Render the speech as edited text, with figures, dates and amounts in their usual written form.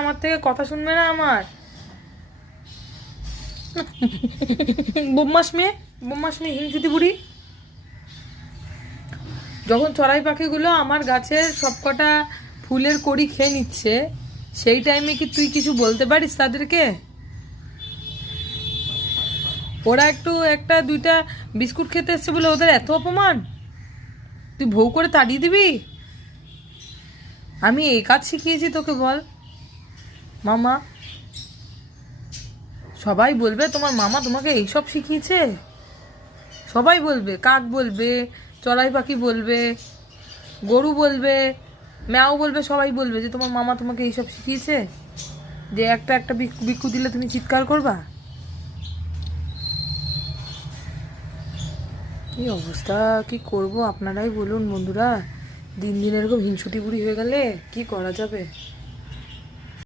আমার থেকে কথা শুনবে না আমার বোম্মাস মেয়ে হিংসুতি বুড়ি। যখন চড়াই পাখিগুলো আমার গাছের সবকটা ফুলের কড়ি খেয়ে নিচ্ছে, সেই টাইমে কি তুই কিছু বলতে পারিস তাদেরকে? ওরা একটা দুইটা বিস্কুট খেতে এসছে বলে ওদের এত অপমান? তুই ভৌ করে তাড়িয়ে দিবি? আমি এই কাজ শিখিয়েছি তোকে, বল মামা? সবাই বলবে তোমার মামা তোমাকে এইসব শিখিয়েছে। সবাই বলবে, কাক বলবে, চড়াই পাখি বলবে, গরু বলবে, ম্যাও বলবে, সবাই বলবে যে তোমার মামা তোমাকে এইসব শিখিয়েছে, যে একটা একটা বিক্ষু দিলে তুমি চিৎকার করবা। কি অবস্থা, কি করব আপনারাই বলুন বন্ধুরা। দিন দিন এরকম হিংসুটি বুড়ি হয়ে গেলে কি করা যাবে?